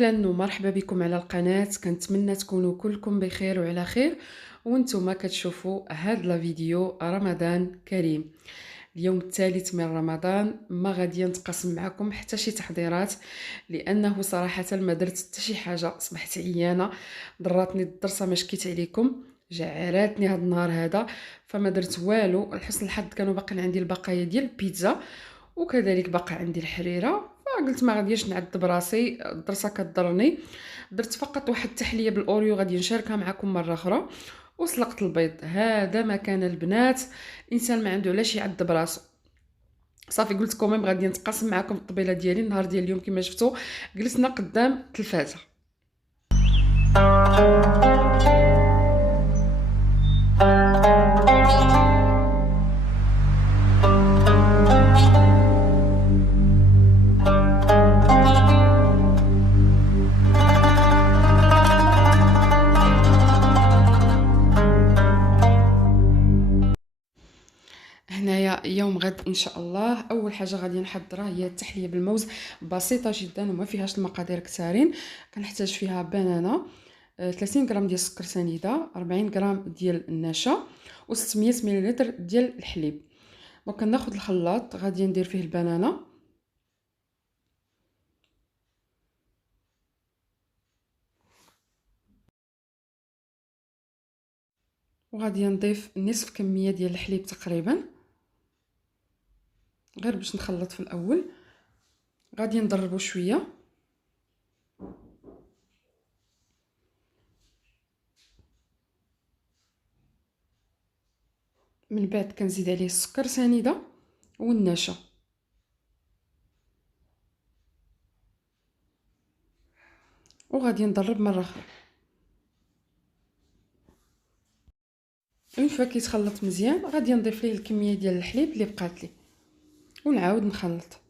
اهلا ومرحبا بكم على القناه. كنتمنى تكونوا كلكم بخير وعلى خير وانتم كتشوفوا هاد لا فيديو. رمضان كريم. اليوم الثالث من رمضان، ما غادي نتقاسم معكم حتى شي تحضيرات، لانه صراحه ما درت حتى شي حاجه. صبحت عيانه، ضراتني الدرسه ما شكيت عليكم، جعراتني هاد النهار هذا، فما درت والو. لحسن الحظ كانوا باقيين عندي البقايا ديال البيتزا، وكذلك باقي عندي الحريره، فقلت ما غاديش نعذب راسي، الدرسه كضرني. درت فقط واحد التحليه بالاوريو غادي نشاركها معكم مره اخرى، وسلقت البيض. هذا ما كان البنات، الانسان ما عنده علاش يعذب راسو. صافي قلت كوميم غادي نتقاسم معكم الطبيله ديالي. النهار ديال اليوم كما شفتوا جلسنا قدام التلفازه. هنايا يوم غد ان شاء الله. اول حاجه غادي نحضرها هي التحليه بالموز، بسيطه جدا وما فيهاش المقادير كثارين. كنحتاج فيها بنانه، 30 غرام ديال السكر سنيده، 40 غرام ديال النشا، و600 ملل ديال الحليب. دونك كناخذ الخلاط، غادي ندير فيه البنانه، وغادي نضيف نصف كميه ديال الحليب تقريبا، غير باش نخلط في الاول. غادي نضربو شويه، من بعد كنزيد عليه السكر سنيده والنشا، وغادي نضرب مره اخرى. اون فوا كيتخلط مزيان غادي نضيف ليه الكميه ديال الحليب اللي بقات لي، ونعاود نخلط.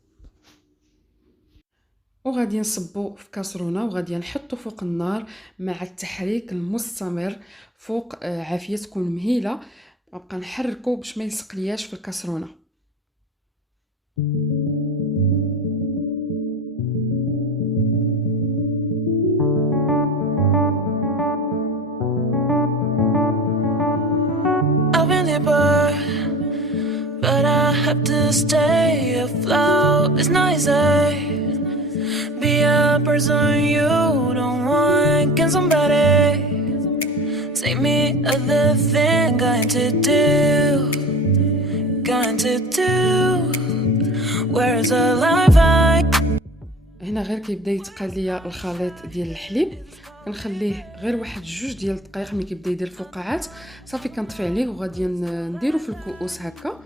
وغادي نصبو في كاسرونه، وغادي نحطو فوق النار مع التحريك المستمر فوق عافيه تكون مهيله. غنبقى نحركو باش ما يلصق في الكاسرونه. But I have to stay afloat. It's not easy. Be a person you don't want. Can somebody take me other thing? Going to do. Where is the life I? هنا غير كيبدا يتقاد ليا الخليط ديال الحليب، كنخليه غير واحد جوج ديال الدقائق. ملي كيبدا يدير فقاعات صافي كنطفي عليه، وغادي نديرو في الكؤوس هكا،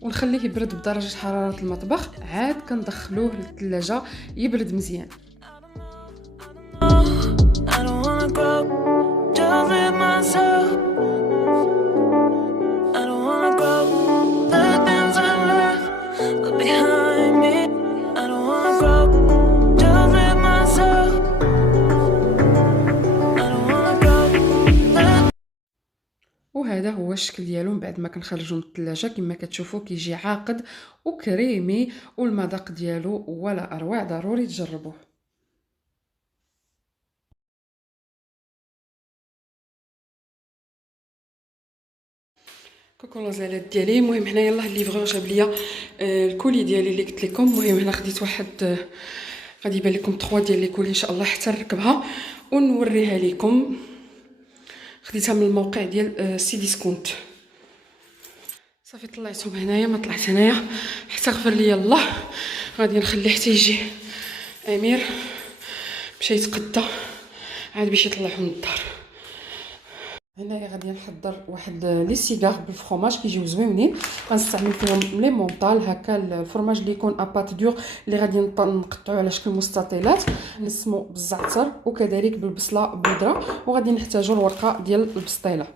ونخليه يبرد بدرجه حراره المطبخ. عاد كندخلوه للثلاجه يبرد مزيان. I don't wanna grow, just live myself. I don't wanna grow, the things I left behind me. I don't wanna grow, just live myself. I don't wanna grow. وهذا هو الشكل ديالو من بعد ما كنخرجو من الثلاجه. كما كتشوفوا كيجي عاقد وكريمي، والمذاق ديالو ولا اروع. ضروري تجربوه. كوكو لازالات ديالي. المهم هنا يلاه الليفرور جاب ليا الكولي ديالي اللي قلت لكم. المهم هنا خديت واحد، غادي يبان لكم 3 ديال لي كولي ان شاء الله حتى نركبها ونوريها لكم. خديتها من الموقع ديال سي ديسكونت. صافي طلعتهم هنايا، ما طلعت هنايا حتى غفر لي الله. غادي نخليه حتى يجي امير مشى يتقدى عاد باش يطلعهم للدار. هنايا غادي نحضر واحد لي سيغار بالفرomاج كيجيو زوينين. غنستعمل فيهم لي مونطال هكا، الفرماج اللي يكون اباط دور اللي غادي نقطعو على شكل مستطيلات، نسمو بالزعتر وكذلك بالبصله بودره، وغادي نحتاجو الورقه ديال البسطيله.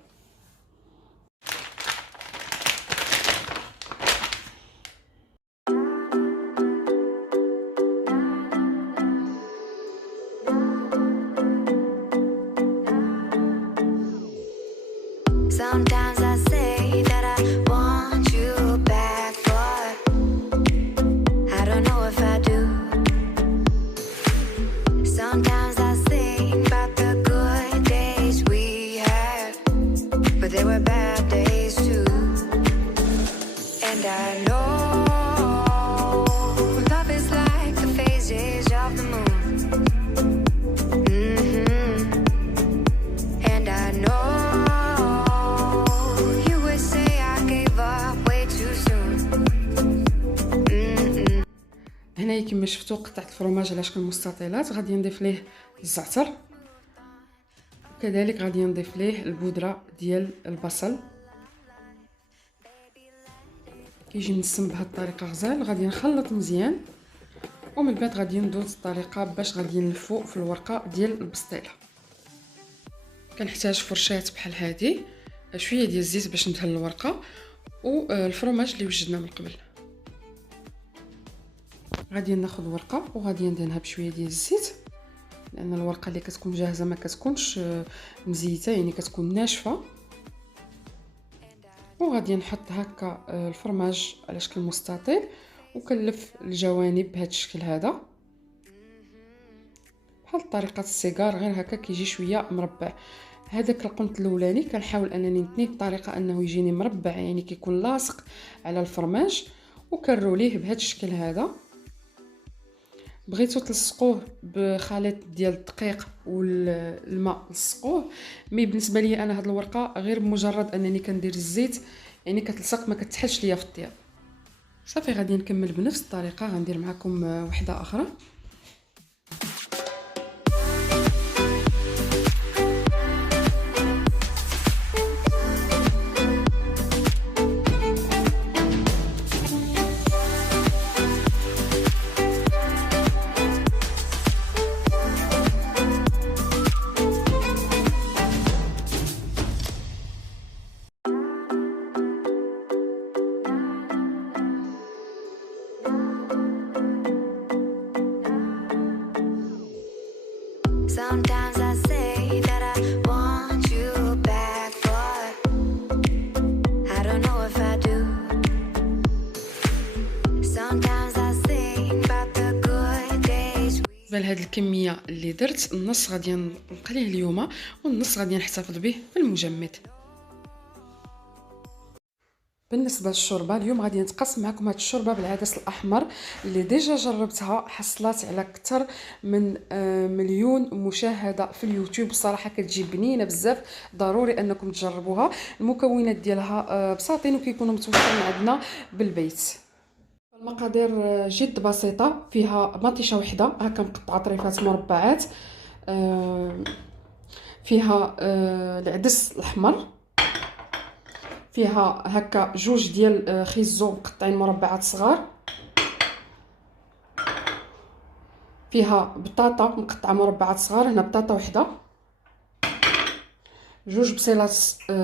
Sometimes I say that I want you back, but I don't know if I do. كما شفتوا قطعت الفرماج على شكل مستطيلات. غادي نضيف ليه الزعتر، وكذلك غادي نضيف ليه البودره ديال البصل. كيجي منسم بهذه الطريقه غزال. غادي نخلط مزيان، ومن بعد غادي ندوز الطريقه باش غادي نلفو في الورقه ديال البسطيله. كنحتاج فرشات بحال هذه، شويه ديال الزيت باش ندهن الورقه، والفرماج اللي وجدنا من قبل. غادي ناخذ ورقه وغادي ندهنها بشويه ديال الزيت، لان الورقه اللي كتكون جاهزه ما كتكونش مزيته، يعني كتكون ناشفه. وغادي نحط هكا الفرماج على شكل مستطيل، وكنلف الجوانب بهذا الشكل هذا بحال طريقه السيجار، غير هكا كيجي شويه مربع. هذاك القنت الاولاني كنحاول انني نتنيه بطريقه انه يجيني مربع، يعني كيكون لاصق على الفرماج، وكنروليه بهذا الشكل هذا. بغيتو تلصقوه بخليط ديال الدقيق والماء لصقوه، مي بالنسبه لي انا هاد الورقه غير بمجرد انني كندير الزيت يعني كتلصق، ما كتحلش ليا في الطياب. صافي غادي نكمل بنفس الطريقه. غندير معكم وحده اخرى. Sometimes I say that I want you back, but I don't know if I do. Sometimes I think about the good days. بالنسبه لهاد الكميه اللي درت، النص غادي نقليه اليوم والنص غادي نحتفظ به في المجمد. بالنسبه للشوربه اليوم غادي نتقاسم معكم هاد الشوربه بالعدس الاحمر اللي ديجا جربتها، حصلت على اكثر من 1,000,000 مشاهده في اليوتيوب. بصراحه كتجي بنينه بزاف، ضروري انكم تجربوها. المكونات ديالها بساطين وكيكونوا متوفرين عندنا بالبيت. المقادير جد بسيطه، فيها مطيشه وحده هكا مقطعه طريفات مربعات، فيها العدس الاحمر، فيها هكا جوج ديال خيزو مقطعين مربعات صغار، فيها بطاطا مقطعه مربعات صغار، هنا بطاطا وحده، جوج بصيلات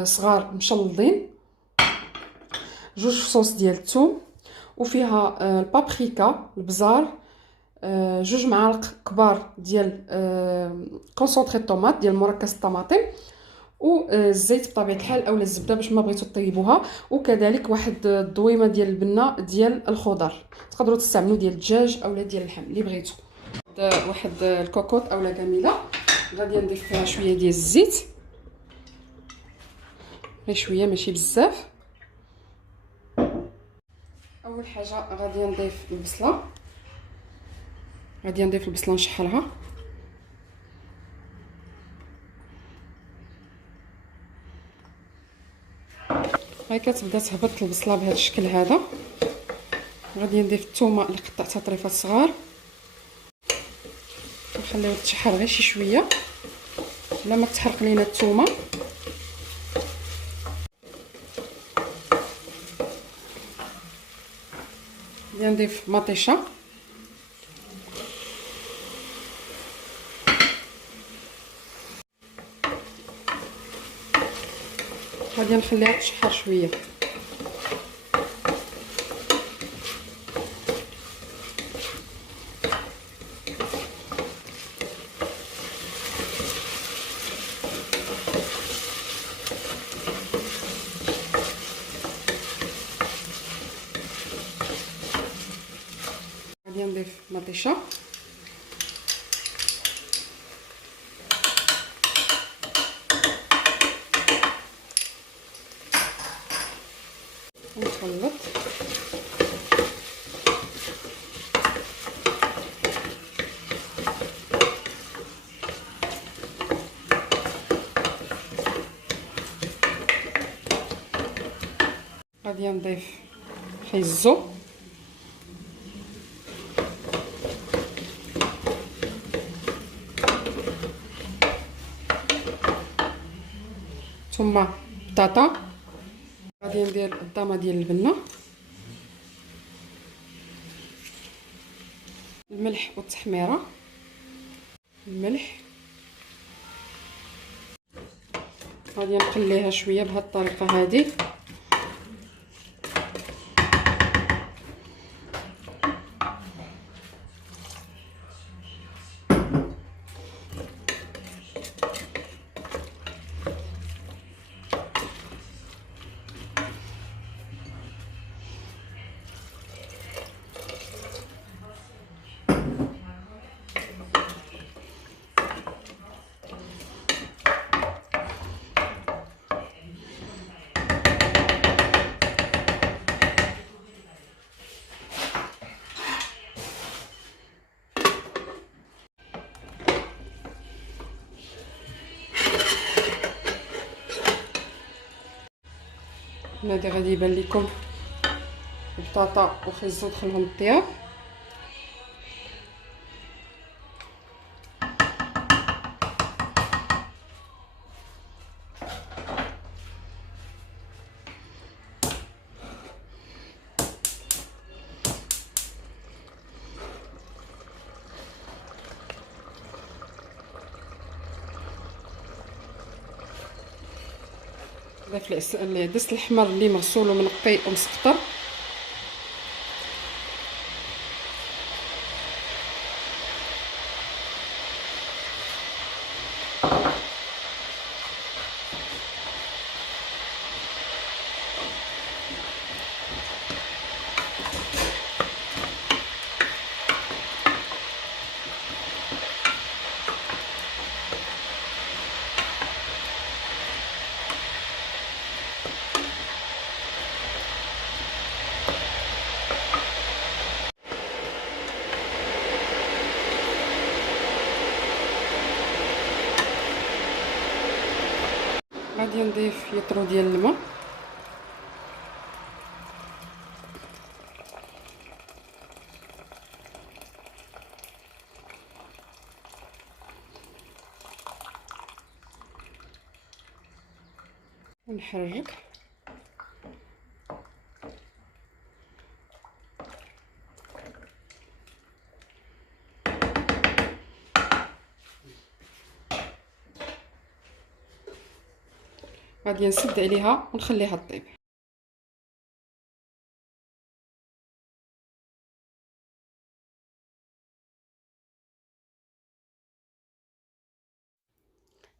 صغار مشلضين، جوج فصوص ديال الثوم، وفيها البابريكا البزار، جوج معالق كبار ديال كونسونطري الطوماط ديال مركز الطماطم، والزيت بطبيعه الحال اولا الزبده باش ما بغيتو طيبوها، وكذلك واحد الضويمه ديال البنه ديال الخضر. تقدروا تستعملوا ديال الدجاج اولا ديال اللحم اللي بغيتو. واحد الكوكوط اولا كامله غادي نضيف فيها شويه ديال الزيت، غير شويه ماشي بزاف. اول حاجه غادي نضيف البصله، غادي نضيف البصله نشحرها، هاي كتبدا تهبط البصله بهذا الشكل هذا. غادي نضيف الثومه اللي قطعتها طريفات صغار، نخليوها تشحر غير شي شويه بلا ما تحرق لينا الثومه. غادي نضيف مطيشه، غادي نخليها تشحر شويه. غادي نضيف مطيشه، ونخلط. غادي نضيف خيزو، ثم بطاطا. غادي ندير الضامه ديال البنه، الملح والتحميره، الملح. غادي نقليها شويه بهذه الطريقه هذه. هادي غادي يبان لكم البطاطا وخيزو دخلهم الطياب. ضيف العدس الاحمر اللي مغسول ومنقي ومسقطر. غادي نضيف يطرو ديال الماء، ونحرك. غادي نسد عليها ونخليها طيب.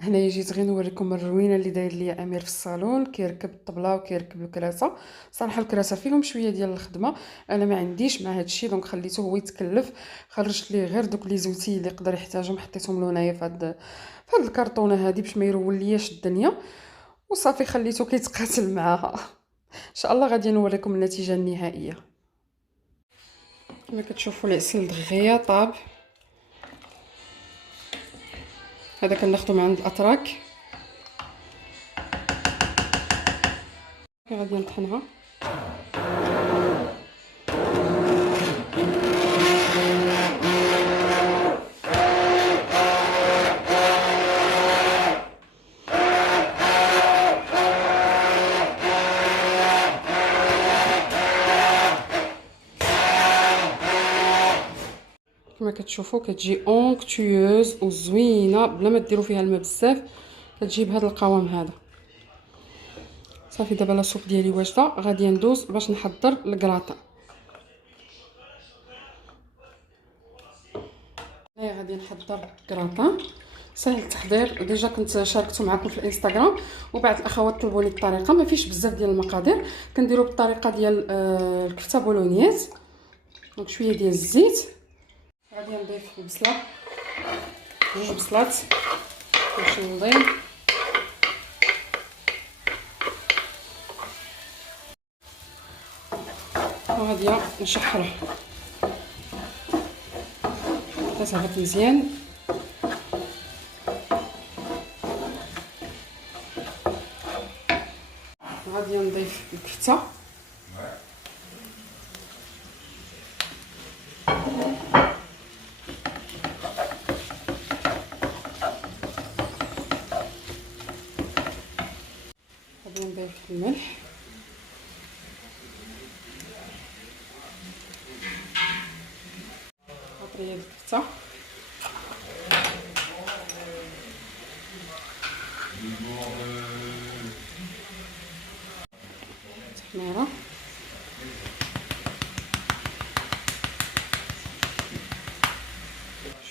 هنايا جيت غير نوريكم الروينه اللي داير ليا امير في الصالون، كيركب الطبله وكيركب الكراسه. صراحه الكراسه فيهم شويه ديال الخدمه، انا ما عنديش مع هذا الشيء، دونك خليته هو يتكلف. خرجت ليه غير دوك لي زوتي اللي يقدر يحتاجهم، حطيتهم له هنايا في هاد الكرتونه هذه باش ما يرول لياش الدنيا، وصافي خليته كيتقاتل معاها. ان شاء الله غادي نوريكم النتيجه النهائيه. كما كتشوفوا العسل دغيا طاب. هذا كناخذو من عند الاتراك. غادي نطحنها. كما كتشوفوا كتجي اونكتيوز وزوينه بلا ما ديروا فيها الماء بزاف، كتجي بهذا القوام هذا. صافي دابا لاصوب ديالي واجده، غادي ندوز باش نحضر الكراطه. هنايا غادي نحضر الكراطه، سهل التحضير، ديجا كنت شاركته معكم في الانستغرام وبعض الاخوات طلبوني الطريقه. ما فيش بزاف ديال المقادير، كنديروا بالطريقه ديال الكفته بولونيز. دونك شويه ديال الزيت، غادي نضيف البصله، 2 بصلات مشلضين، وغادي نشحره حتى تهبط مزيان. غادي نضيف الكفته، الملح، قطريه الكفته، تحميره،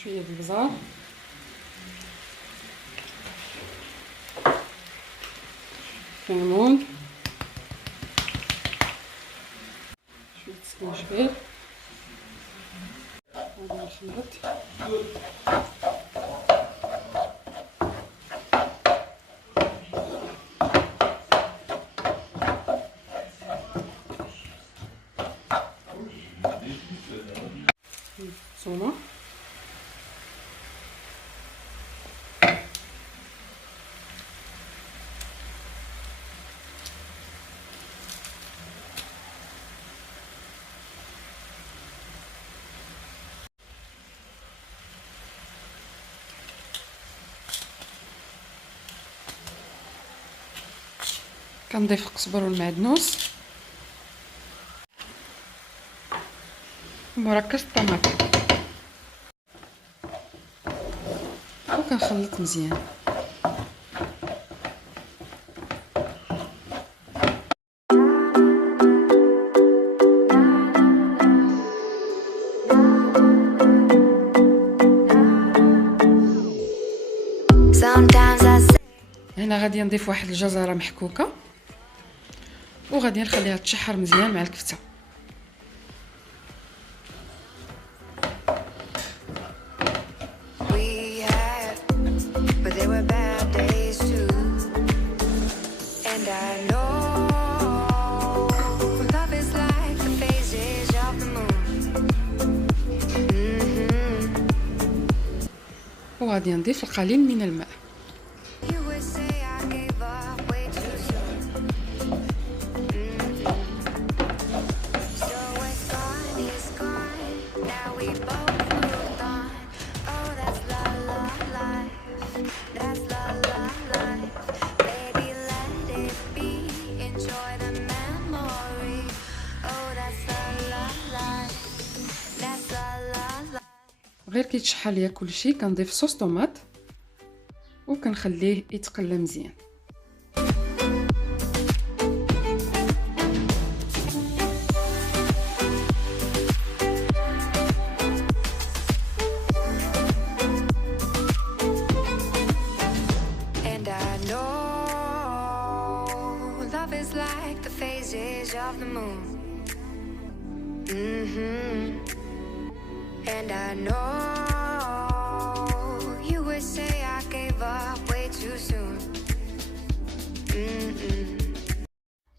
شويه البزار، كمون، شويه السكنجبير، غادي نخلط الثومه، كنضيف القزبر والمعدنوس ومركز الطماطم وكنخلط مزيان. Sometimes I say هنا غادي نضيف واحد الجزره محكوكه وغادي نخليها تشحر مزيان مع الكفته. we had, but there were bad days too. And I know love is like the phases of the moon. وغادي نضيف القليل من الماء. You would say I gave up way too soon. So it's gone, it's gone. Now we both moved on. Oh, that's la la life. That's la la life. Baby, let it be. Enjoy the memory. Oh, that's la la life. That's la la life. غير كيتشحر ليا كلشي كنضيف صوص طوماط وكنخليه يتقلى مزيان. And I know love is like the phases of the moon. And I know you would say I gave up way too soon.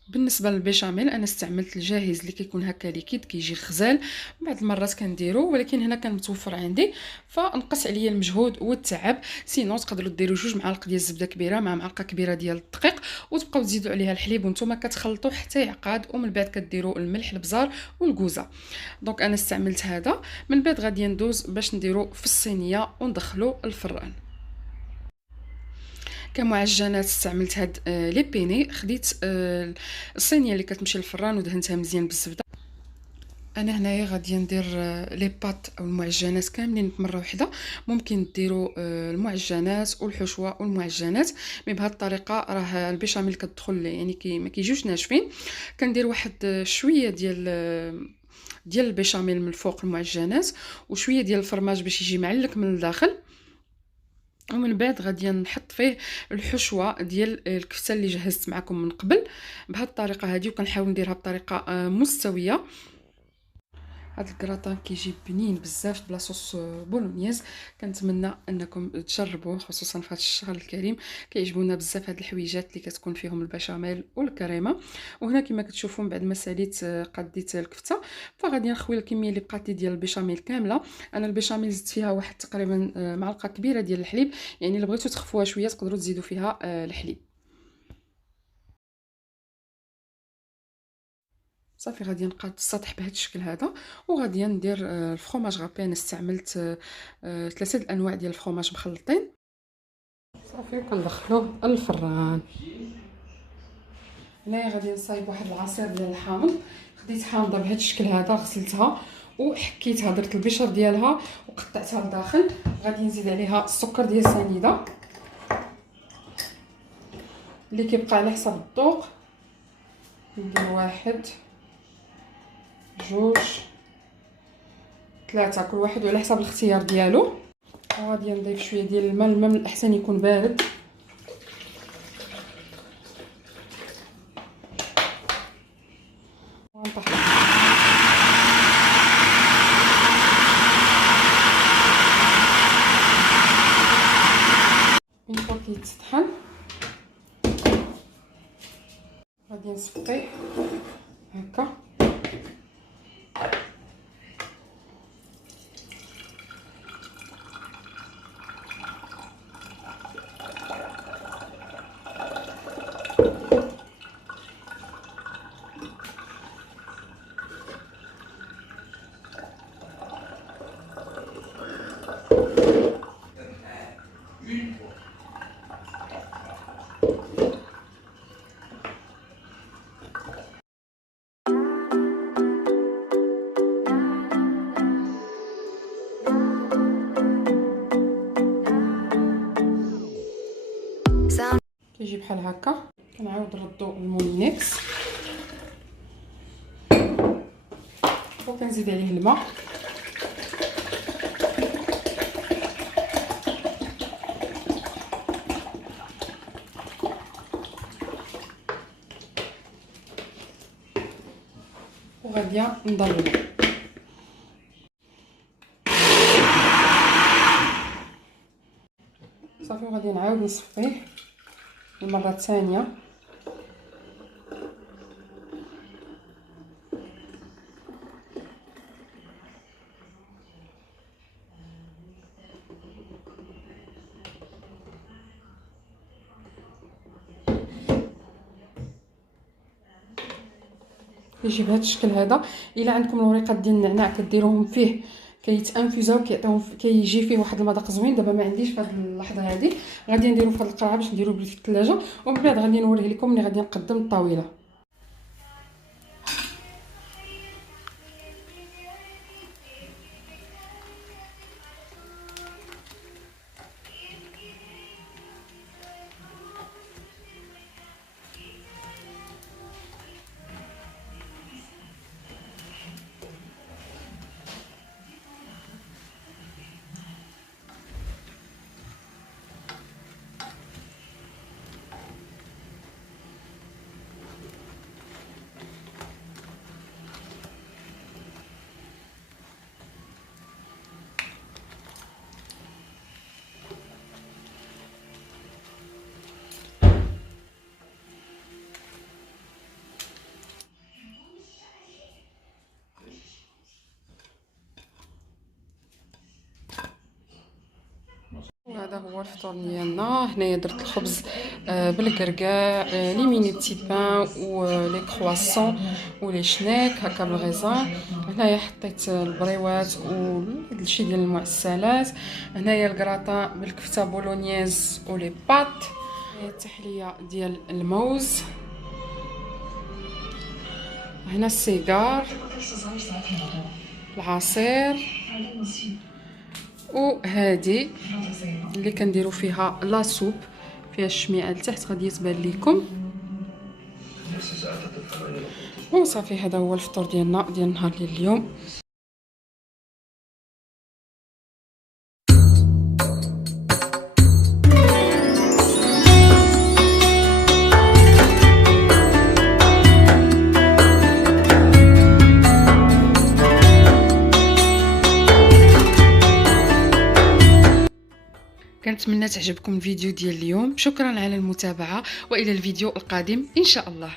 بالنسبه للبيشاميل انا استعملت الجاهز اللي كيكون هكا ليكيد كيجي غزال، بعض المرات كنديرو ولكن هنا كان متوفر عندي فنقص عليا المجهود والتعب. سينو تقدروا ديروا 2 معالق ديال الزبده كبيره مع معلقه كبيره ديال الدقيق وتبقاو تزيدوا عليها الحليب وانتم كتخلطوا حتى يعقد، ومن بعد كديروا الملح البزار والكوزه. دونك انا استعملت هذا. من بعد غادي ندوز باش نديرو في الصينيه وندخلو الفران. كمعجنات استعملت هاد لي بيني، خديت الصينيه اللي كتمشي للفران ودهنتها مزيان بالزبده. انا هنايا غادي ندير لي بات او المعجنات كاملين في مره واحده. ممكن ديروا المعجنات والحشوه والمعجنات، مي بهذه الطريقه راه البيشاميل كتدخل يعني ما كيجيوش ناشفين. كندير واحد شويه ديال البيشاميل من الفوق المعجنات وشويه ديال الفرماج باش يجي معلك من الداخل، ومن بعد غادي نحط فيه الحشوه ديال الكفته اللي جهزت معكم من قبل بهذه الطريقه هذه، وكنحاول نديرها بطريقه مستويه. هذا الكراتان كيجي بنين بزاف بلا صوص بولونيز. كنتمنى انكم تجربوه خصوصا في هذا الشهر الكريم. كيعجبونا بزاف هاد الحويجات اللي كتكون فيهم البشاميل والكريمه. وهنا كما كتشوفون بعد ما ساليت قديت الكفته، فغادي نخوي الكميه اللي بقات لي ديال البشاميل كامله. انا البشاميل زدت فيها واحد تقريبا معلقه كبيره ديال الحليب، يعني الا بغيتو تخفوها شويه تقدروا تزيدوا فيها الحليب. صافي غادي نقاد السطح بهذا الشكل هذا، وغادي ندير الفرomاج غابي. انا استعملت 3 الانواع ديال الفرomاج مخلطين. صافي كندخلوه الفران. هنايا غادي نصايب واحد العصير ديال الحامض. خديت حامضه بهذا الشكل هذا، غسلتها وحكيتها، درت البشر ديالها وقطعتها لداخل. غادي نزيد عليها السكر ديال السنيده اللي كيبقى على حسب الذوق. ندير 1 2 3 كل واحد وعلى حسب الاختيار ديالو. وغادي نضيف شويه ديال الماء. الماء من الاحسن يكون بارد. من فوق كيتطحن غادي نصفيه هكا. كيجي بحال هكا. كنعاود نردو المولينكس وكنزيد عليه الماء. وغادي نضربو. صافي وغادي نعاود نصفيه المره الثانيه. يجي بهذا الشكل هذا. الا عندكم الوريقات ديال النعناع كديروهم فيه كيتانفيزاو كيجي فيه واحد المذاق زوين. دابا ما عنديش في هذه اللحظه هذه. غادي نديرو في هذه القرعه باش نديرو بلي في الثلاجه، ومن بعد غادي نوريه لكم ملي غادي نقدم الطاوله. وهذا هو الفطور ديالنا. هنايا درت الخبز بالكركاع، لي ميني بتي بان ولي كرواسون ولي شناك هكا بالغيزان. هنايا حطيت البريوات وهادشي ديال المعسلات. هنايا الكراطان بالكفته بولونياز ولي بات. التحليه ديال الموز. هنا السيجار، العصير، وهذه اللي كنديروا فيها لا سوب فيها الشميعه لتحت غادي تبان لكم. وصافي هذا هو الفطور ديالنا ديال النهار ديال اليوم. كنتمنى تعجبكم الفيديو ديال اليوم. شكرا على المتابعة، والى الفيديو القادم ان شاء الله.